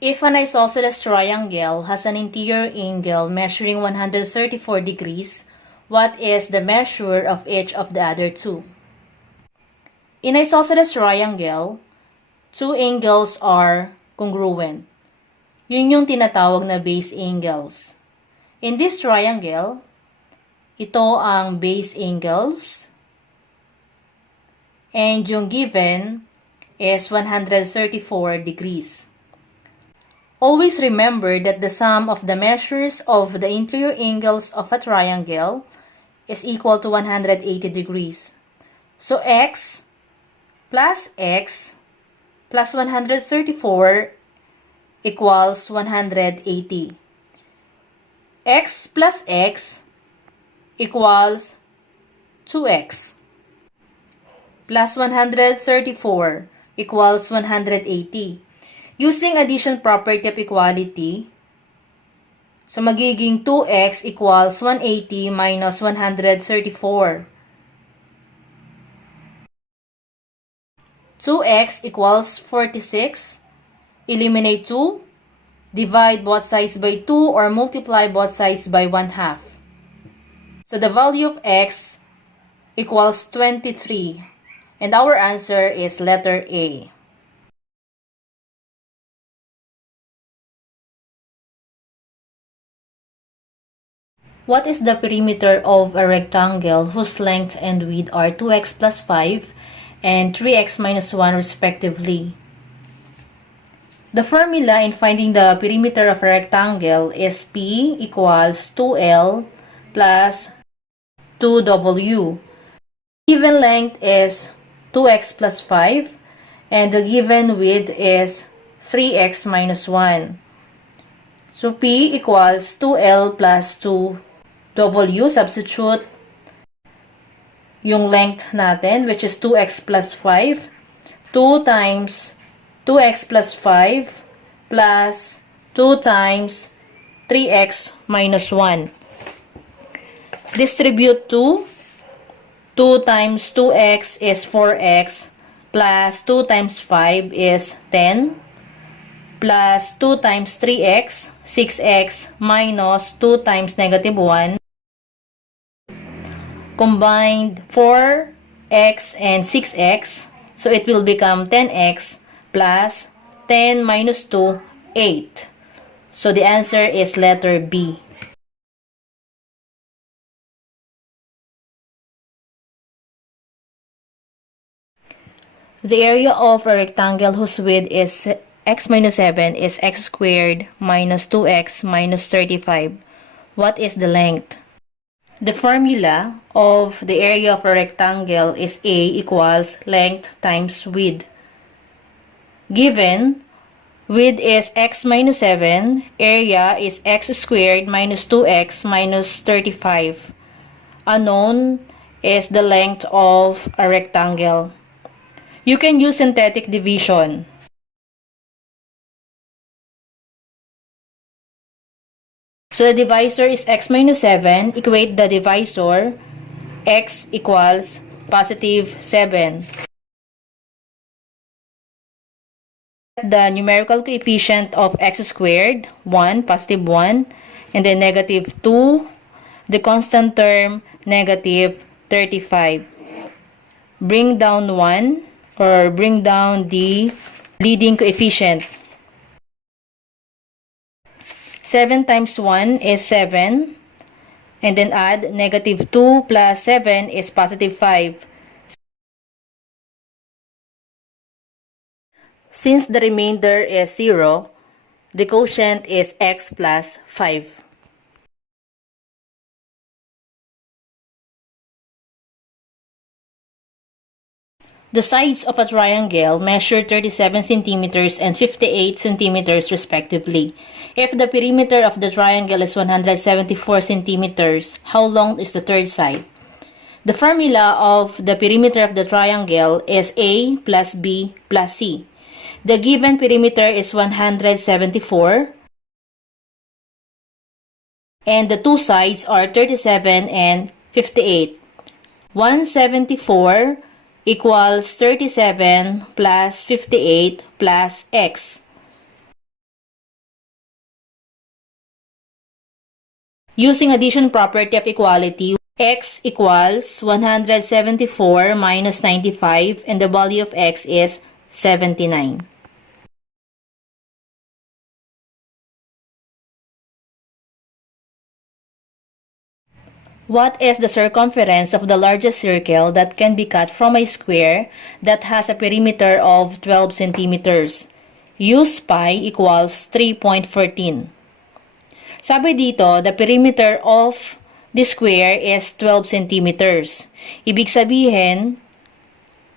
If an isosceles triangle has an interior angle measuring 134 degrees, what is the measure of each of the other two? In isosceles triangle, two angles are congruent. Yun yung tinatawag na base angles. In this triangle, ito ang base angles. And yung given is 134 degrees. Always remember that the sum of the measures of the interior angles of a triangle is equal to 180 degrees. So x plus 134 equals 180. X plus x equals 2x. Plus 134 equals 180. Using addition property of equality, so magiging 2x equals 180 minus 134. 2x equals 46. Eliminate 2. Divide both sides by 2 or multiply both sides by 1/2. So the value of x equals 23. And our answer is letter A. What is the perimeter of a rectangle whose length and width are 2x plus 5 and 3x minus 1 respectively? The formula in finding the perimeter of a rectangle is P equals 2L plus 2W. Given length is 2x plus 5 and the given width is 3x minus 1. So P equals 2L plus 2W. Substitute yung length natin, which is 2x plus 5. 2 times 2x plus 5 plus 2 times 3x minus 1. Distribute 2. 2 times 2x is 4x plus 2 times 5 is 10 plus 2 times 3x, 6x minus 2 times negative 1. Combined 4x and 6x, so it will become 10x plus 10 minus 2, 8. So the answer is letter B. The area of a rectangle whose width is x minus 7 is x squared minus 2x minus 35. What is the length? The formula of the area of a rectangle is A equals length times width. Given, width is x minus 7, area is x squared minus 2x minus 35. Unknown is the length of a rectangle. You can use synthetic division. So the divisor is x minus 7. Equate the divisor. X equals positive 7. The numerical coefficient of x squared, 1, positive 1, and then negative 2. The constant term, negative 35. Bring down 1 or bring down the leading coefficient. 7 times 1 is 7. And then add negative 2 plus 7 is positive 5. Since the remainder is 0, the quotient is x plus 5. The sides of a triangle measure 37 centimeters and 58 centimeters respectively. If the perimeter of the triangle is 174 centimeters, how long is the third side? The formula of the perimeter of the triangle is A plus B plus C. The given perimeter is 174 and the two sides are 37 and 58. 174 equals 37 plus 58 plus x. Using addition property of equality, x equals 174 minus 95 and the value of x is 79. What is the circumference of the largest circle that can be cut from a square that has a perimeter of 12 centimeters? Use pi equals 3.14. Sabi dito, the perimeter of the square is 12 centimeters. Ibig sabihin,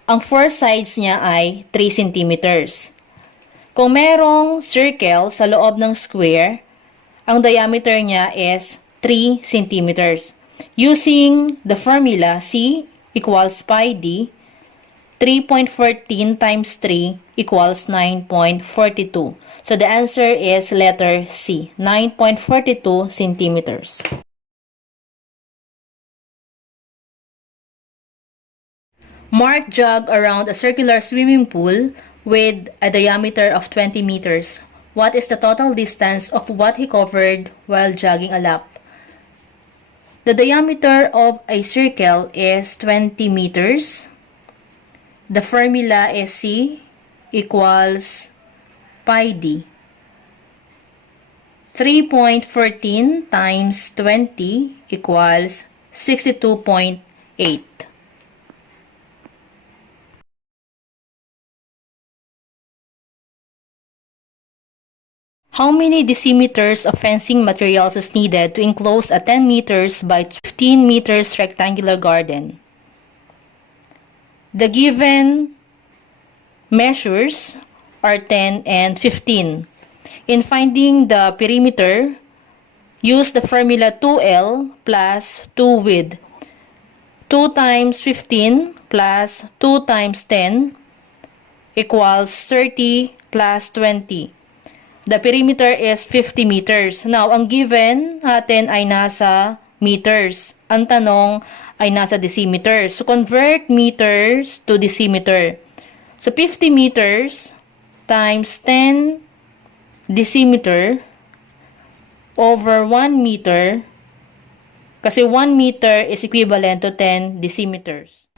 ang four sides niya ay 3 centimeters. Kung merong circle sa loob ng square, ang diameter niya is 3 centimeters. Using the formula C equals pi d, 3.14 times 3 equals 9.42. So the answer is letter C, 9.42 centimeters. Mark jog around a circular swimming pool with a diameter of 20 meters. What is the total distance of what he covered while jogging a lap? The diameter of a circle is 20 meters. The formula is C equals pi d. 3.14 times 20 equals 62.8. How many decimeters of fencing materials is needed to enclose a 10 meters by 15 meters rectangular garden? The given measures are 10 and 15. In finding the perimeter, use the formula 2L plus 2 width. 2 times 15 plus 2 times 10 equals 30 plus 20. The perimeter is 50 meters. Now, ang given natin ay nasa meters. Ang tanong ay nasa decimeters. So, convert meters to decimeter. So, 50 meters times 10 decimeter over 1 meter. Kasi 1 meter is equivalent to 10 decimeters.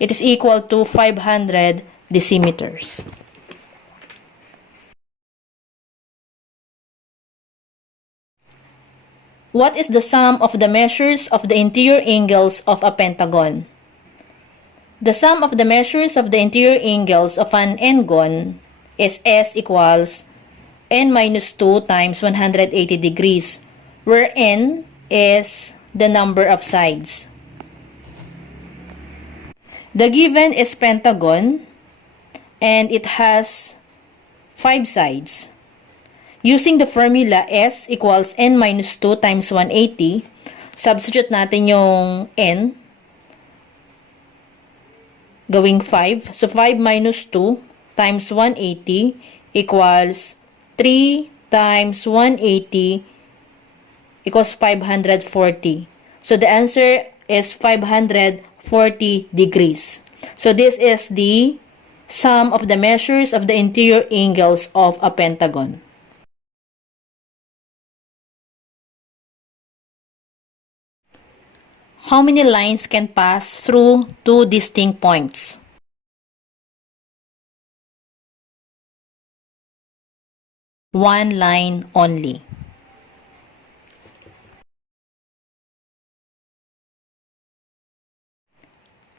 It is equal to 500 decimeters. What is the sum of the measures of the interior angles of a pentagon? The sum of the measures of the interior angles of an n-gon is S equals n minus 2 times 180 degrees, where n is the number of sides. The given is pentagon and it has 5 sides. Using the formula S equals n minus 2 times 180, substitute natin yung n, gawing 5. So, 5 minus 2 times 180 equals 3 times 180 equals 540. So, the answer is 540 degrees. So, this is the sum of the measures of the interior angles of a pentagon. How many lines can pass through two distinct points? One line only.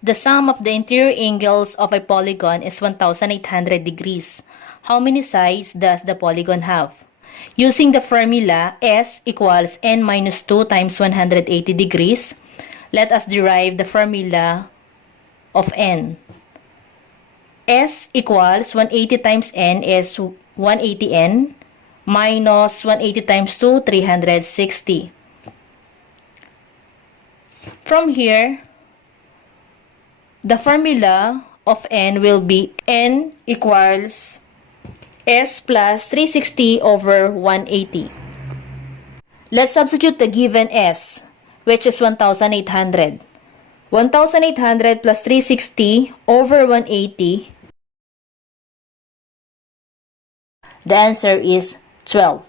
The sum of the interior angles of a polygon is 1,800 degrees. How many sides does the polygon have? Using the formula S equals n minus 2 times 180 degrees, let us derive the formula of n. S equals 180 times n is 180n minus 180 times 2, 360. From here, the formula of n will be n equals S plus 360 over 180. Let's substitute the given S, which is 1,800. 1,800 plus 360 over 180. The answer is 12.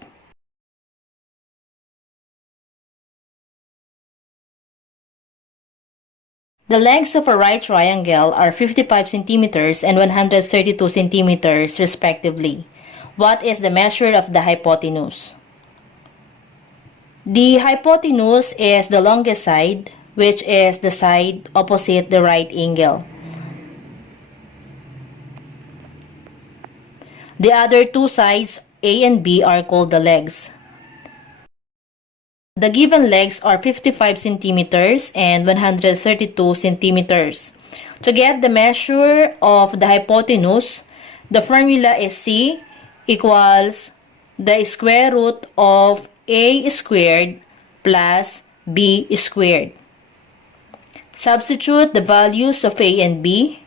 The lengths of a right triangle are 55 centimeters and 132 centimeters respectively. What is the measure of the hypotenuse? The hypotenuse is the longest side, which is the side opposite the right angle. The other two sides, A and B, are called the legs. The given legs are 55 centimeters and 132 centimeters. To get the measure of the hypotenuse, the formula is C equals the square root of A squared plus B squared. Substitute the values of A and B.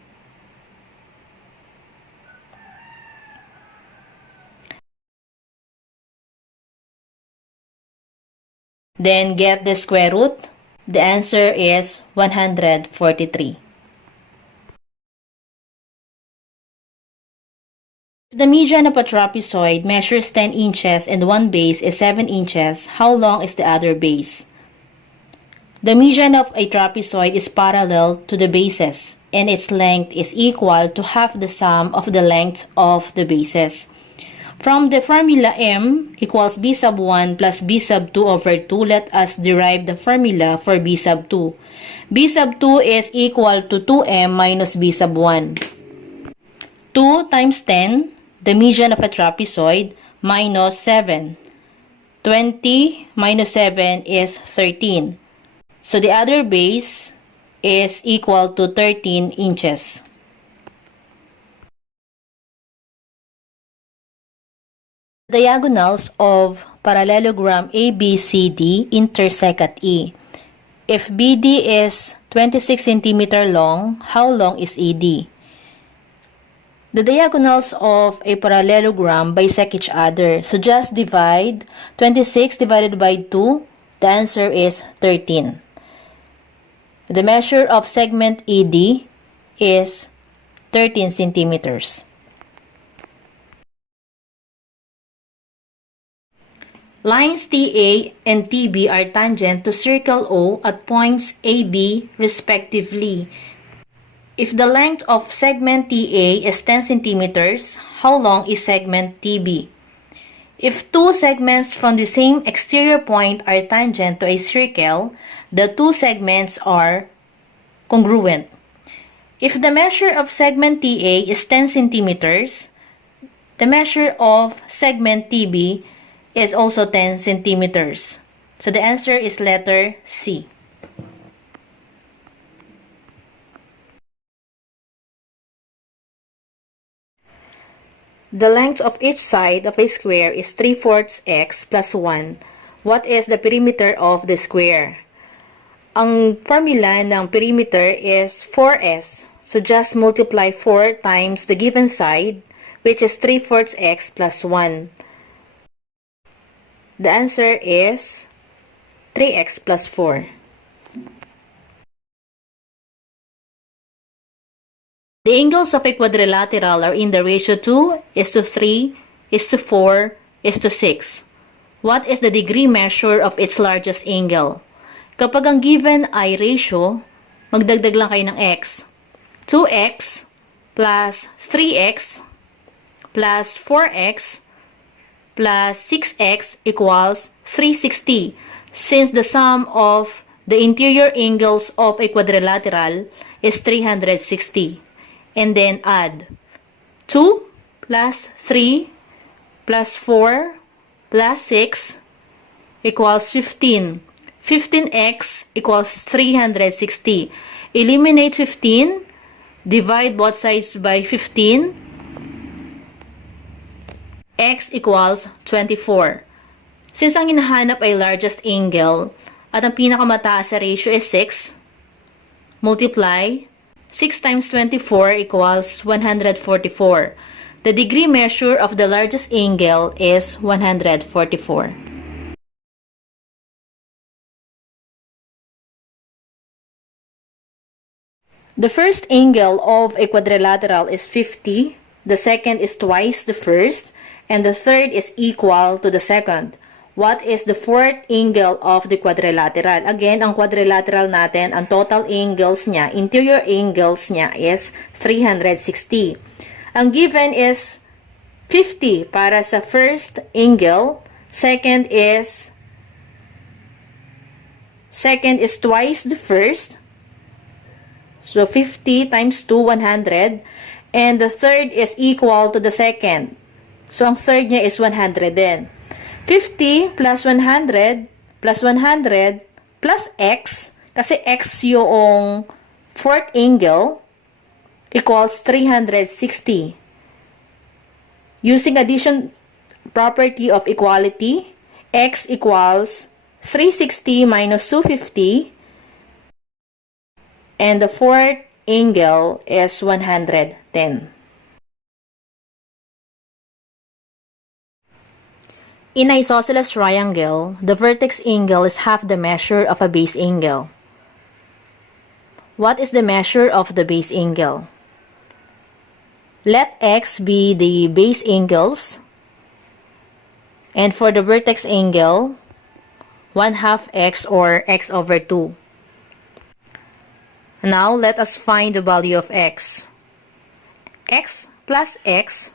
Then get the square root. The answer is 143. If the median of a trapezoid measures 10 inches and one base is 7 inches, how long is the other base? The median of a trapezoid is parallel to the bases, and its length is equal to half the sum of the length of the bases. From the formula M equals B sub 1 plus B sub 2 over 2, let us derive the formula for B sub 2. B sub 2 is equal to 2M minus B sub 1. 2 times 10, the median of a trapezoid, minus 7. 20 minus 7 is 13. So the other base is equal to 13 inches. Diagonals of parallelogram ABCD intersect at E. If BD is 26 cm long, how long is AD? The diagonals of a parallelogram bisect each other. So just divide 26 divided by 2. The answer is 13. The measure of segment AD is 13 centimeters. Lines TA and TB are tangent to circle O at points AB respectively. If the length of segment TA is 10 centimeters, how long is segment TB? If two segments from the same exterior point are tangent to a circle, the two segments are congruent. If the measure of segment TA is 10 centimeters, the measure of segment TB is also 10 centimeters. So the answer is letter C. The length of each side of a square is 3/4 x plus 1. What is the perimeter of the square? Ang formula ng perimeter is 4s. So just multiply 4 times the given side, which is 3/4 x plus 1. The answer is 3x plus 4. The angles of a quadrilateral are in the ratio 2:3:4:6. What is the degree measure of its largest angle? Kapag ang given ay ratio, magdagdag lang kayo ng x. 2x plus 3x plus 4x plus 6x equals 360. Since the sum of the interior angles of a quadrilateral is 360. And then add 2 plus 3 plus 4 plus 6 equals 15. 15x equals 360. Eliminate 15. Divide both sides by 15. X equals 24. Since ang hinahanap ay largest angle at ang pinakamataas sa ratio is 6, multiply 6 times 24 equals 144. The degree measure of the largest angle is 144. The first angle of a quadrilateral is 50, the second is twice the first, and the third is equal to the second. What is the fourth angle of the quadrilateral? Again, ang quadrilateral natin, ang total angles niya, interior angles niya is 360. Ang given is 50 para sa first angle. Second is twice the first. So 50 times 2, 100. And the third is equal to the second. So ang third niya is 100 din. 50 plus 100 plus 100 plus x, kasi x yung fourth angle, equals 360. Using addition property of equality, x equals 360 minus 250, and the fourth angle is 110. In an isosceles triangle, the vertex angle is half the measure of a base angle. What is the measure of the base angle? Let x be the base angles, and for the vertex angle, 1/2 x or x over 2. Now, let us find the value of x. X plus x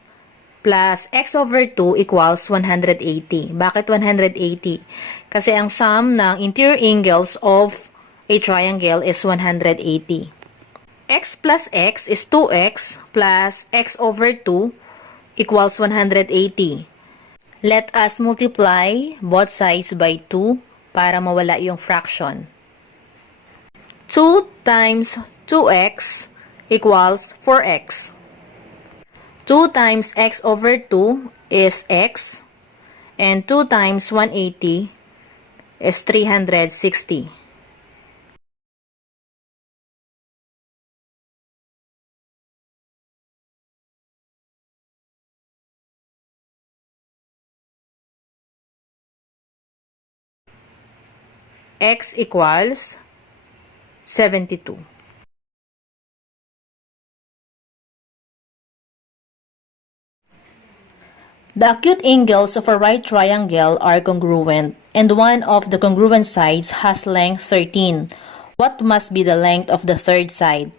over 2 equals 180. Bakit 180? Kasi ang sum ng interior angles of a triangle is 180. X plus x is 2x plus x over 2 equals 180. Let us multiply both sides by 2 para mawala yung fraction. 2 times 2x equals 4x. 2 times x over 2 is x, and 2 times 180 is 360. X equals 72. The acute angles of a right triangle are congruent, and one of the congruent sides has length 13. What must be the length of the third side?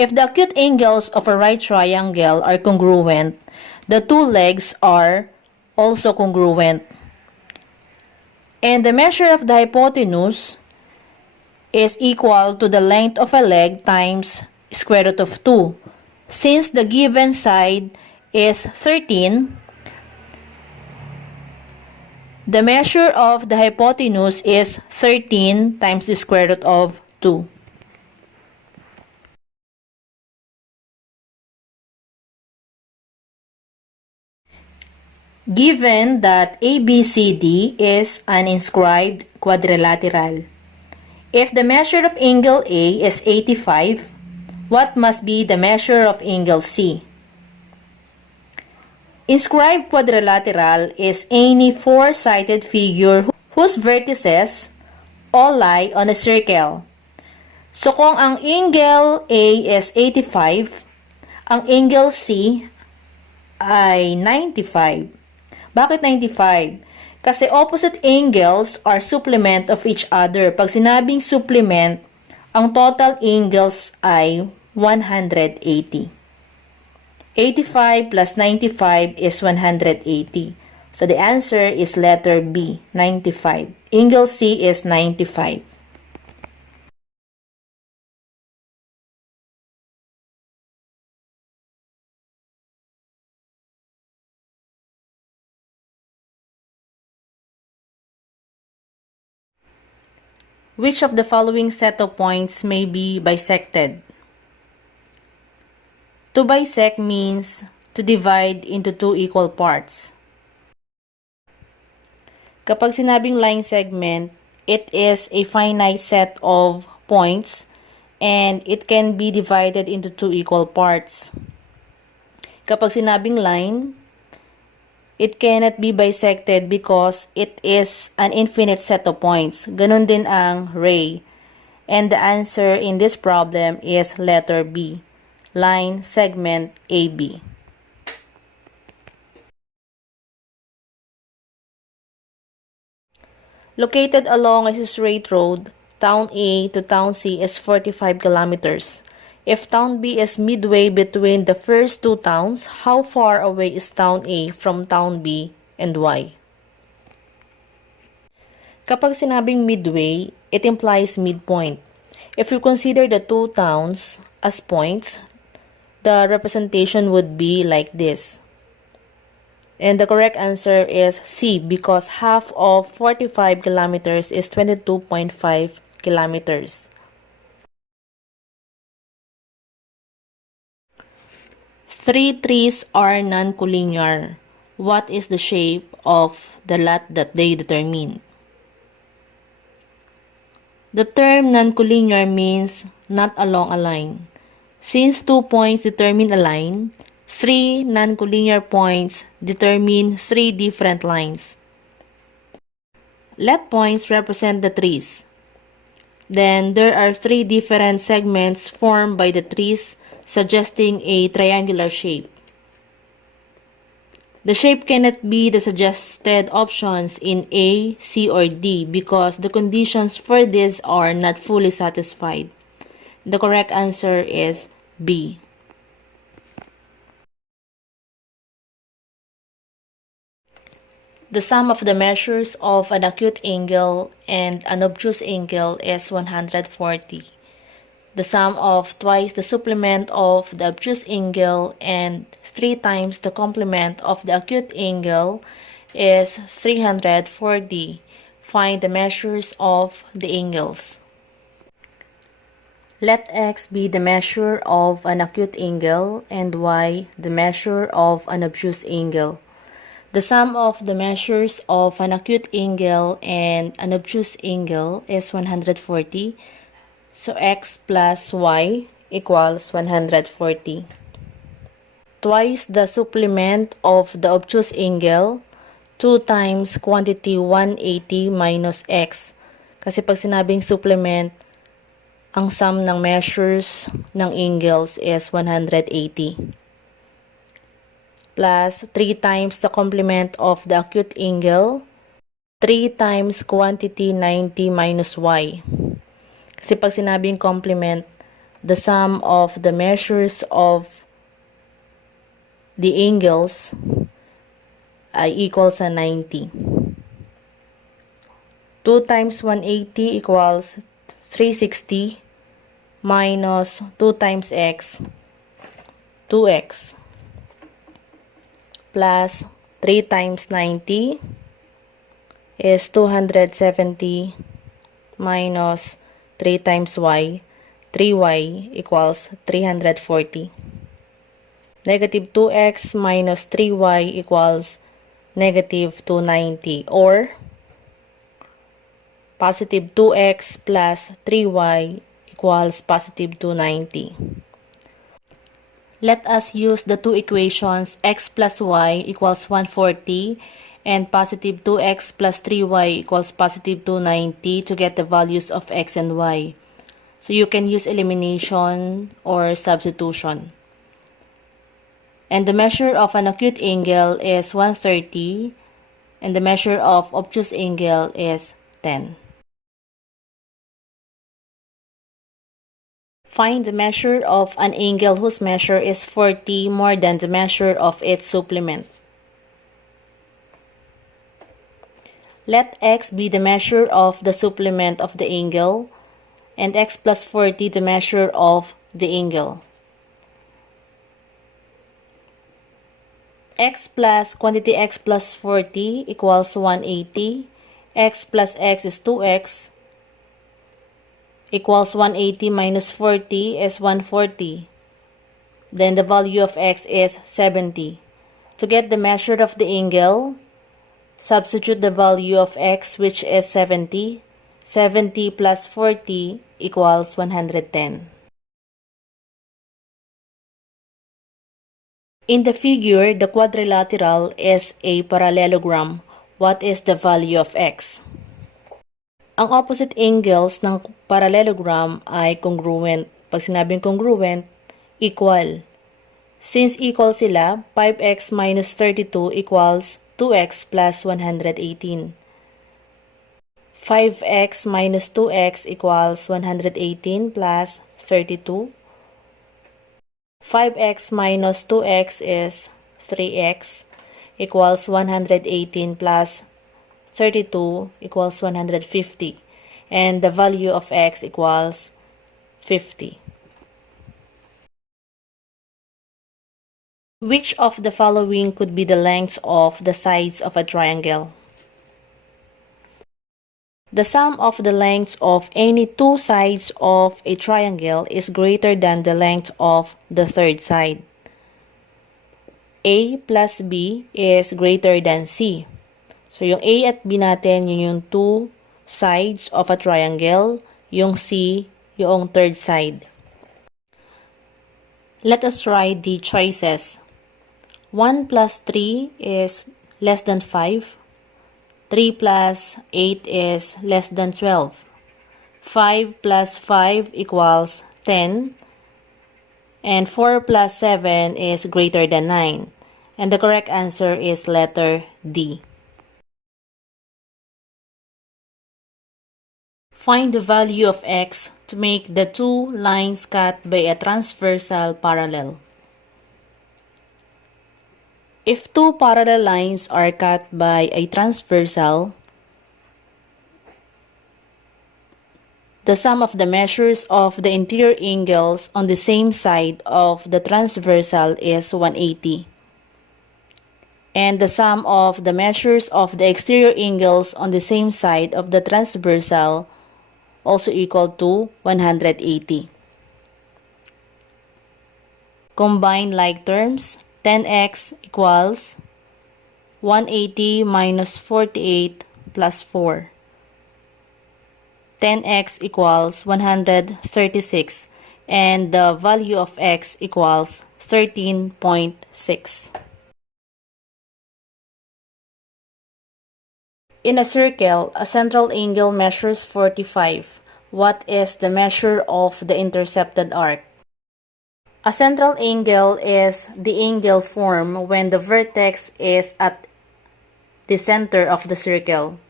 If the acute angles of a right triangle are congruent, the two legs are also congruent. And the measure of the hypotenuse is equal to the length of a leg times square root of 2. Since the given side is 13, the measure of the hypotenuse is 13 times the square root of 2. Given that ABCD is an inscribed quadrilateral, if the measure of angle A is 85, what must be the measure of angle C? Inscribed quadrilateral is any four-sided figure whose vertices all lie on a circle. So kung ang angle A is 85, ang angle C ay 95. Bakit 95? Kasi opposite angles are supplement of each other. Pag sinabing supplement, ang total angles ay 180. 85 plus 95 is 180. So the answer is letter B, 95. Angle C is 95. Which of the following set of points may be bisected? To bisect means to divide into two equal parts. Kapag sinabing line segment, it is a finite set of points and it can be divided into two equal parts. Kapag sinabing line, it cannot be bisected because it is an infinite set of points. Ganun din ang ray. And the answer in this problem is letter B, line segment AB. Located along a straight road, town A to town C is 45 kilometers. If town B is midway between the first two towns, how far away is town A from town B and why? Kapag sinabing midway, it implies midpoint. If you consider the two towns as points, the representation would be like this. And the correct answer is C, because half of 45 kilometers is 22.5 kilometers. Three trees are noncollinear. What is the shape of the lot that they determine? The term noncollinear means not along a line. Since 2 points determine a line, 3 noncollinear points determine 3 different lines. Let points represent the trees. Then there are 3 different segments formed by the trees, suggesting a triangular shape. The shape cannot be the suggested options in A, C, or D because the conditions for this are not fully satisfied. The correct answer is B. The sum of the measures of an acute angle and an obtuse angle is 140. The sum of twice the supplement of the obtuse angle and 3 times the complement of the acute angle is 340. Find the measures of the angles. Let x be the measure of an acute angle and y the measure of an obtuse angle. The sum of the measures of an acute angle and an obtuse angle is 140. So x plus y equals 140. Twice the supplement of the obtuse angle, 2 times quantity 180 minus x. Kasi pag sinabing supplement, ang sum ng measures ng angles is 180. Plus 3 times the complement of the acute angle, 3 times quantity 90 minus y. Kasi pag sinabing complement, the sum of the measures of the angles ay equal sa 90. 2 times 180 equals 360 minus 2 times x, 2x. Plus 3 times 90 is 270 minus 3 times y, 3y equals 340. Negative 2x minus 3y equals negative 290, or positive 2x plus 3y equals positive 290. Let us use the two equations x plus y equals 140 and positive 2x plus 3y equals positive 290 to get the values of x and y. So you can use elimination or substitution. And the measure of an acute angle is 130 and the measure of obtuse angle is 10. Find the measure of an angle whose measure is 40 more than the measure of its supplement. Let x be the measure of the supplement of the angle and x plus 40 the measure of the angle. X plus quantity x plus 40 equals 180. X plus x is 2x. Equals 180 minus 40 is 140. Then the value of x is 70. To get the measure of the angle, substitute the value of x, which is 70. 70 plus 40 equals 110. In the figure, the quadrilateral is a parallelogram. What is the value of x? Ang opposite angles ng parallelogram ay congruent. Pag sinabing congruent, equal. Since equal sila, 5x minus 32 equals 2x plus 118. 5x minus 2x equals 118 plus 32. 5x minus 2x is 3x equals 118 plus 32 equals 150. And the value of x equals 50. Which of the following could be the lengths of the sides of a triangle? The sum of the lengths of any two sides of a triangle is greater than the length of the third side. A plus B is greater than C. So, yung A at B natin, yun yung two sides of a triangle. Yung C, yung third side. Let us try the choices. 1 plus 3 is less than 5. 3 plus 8 is less than 12. 5 plus 5 equals 10. And 4 plus 7 is greater than 9. And the correct answer is letter D. Find the value of x to make the two lines cut by a transversal parallel. If two parallel lines are cut by a transversal, the sum of the measures of the interior angles on the same side of the transversal is 180. And the sum of the measures of the exterior angles on the same side of the transversal also equal to 180. Combine like terms. 10x equals 180 minus 48 plus 4. 10x equals 136 and the value of x equals 13.6. In a circle, a central angle measures 45. What is the measure of the intercepted arc? A central angle is the angle formed when the vertex is at the center of the circle.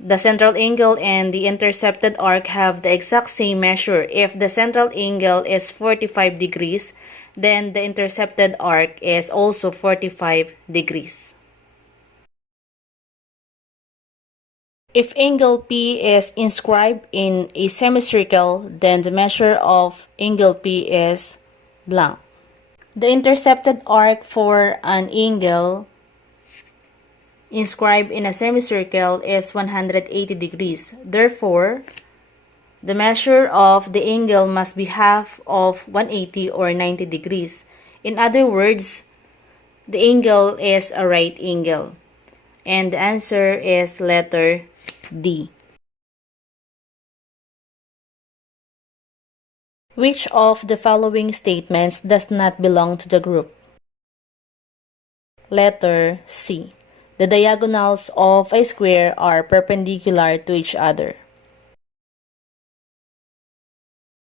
The central angle and the intercepted arc have the exact same measure. If the central angle is 45 degrees, then the intercepted arc is also 45 degrees. If angle P is inscribed in a semicircle, then the measure of angle P is blank. The intercepted arc for an angle inscribed in a semicircle is 180 degrees. Therefore, the measure of the angle must be half of 180 or 90 degrees. In other words, the angle is a right angle. And the answer is letter D. Which of the following statements does not belong to the group? Letter C. The diagonals of a square are perpendicular to each other.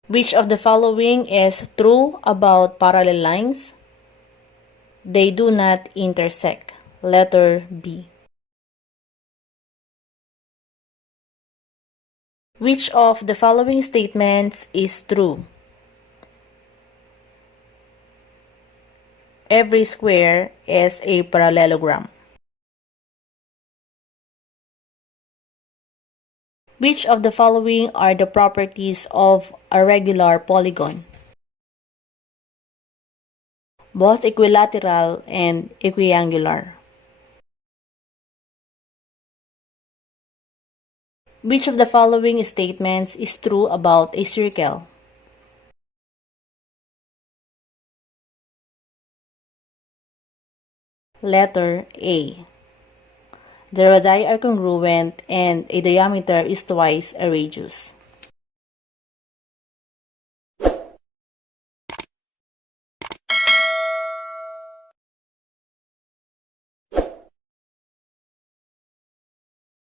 Which of the following is true about parallel lines? They do not intersect. Letter B. Which of the following statements is true? Every square is a parallelogram. Which of the following are the properties of a regular polygon? Both equilateral and equiangular. Which of the following statements is true about a circle? Letter A. The radii are congruent and a diameter is twice a radius.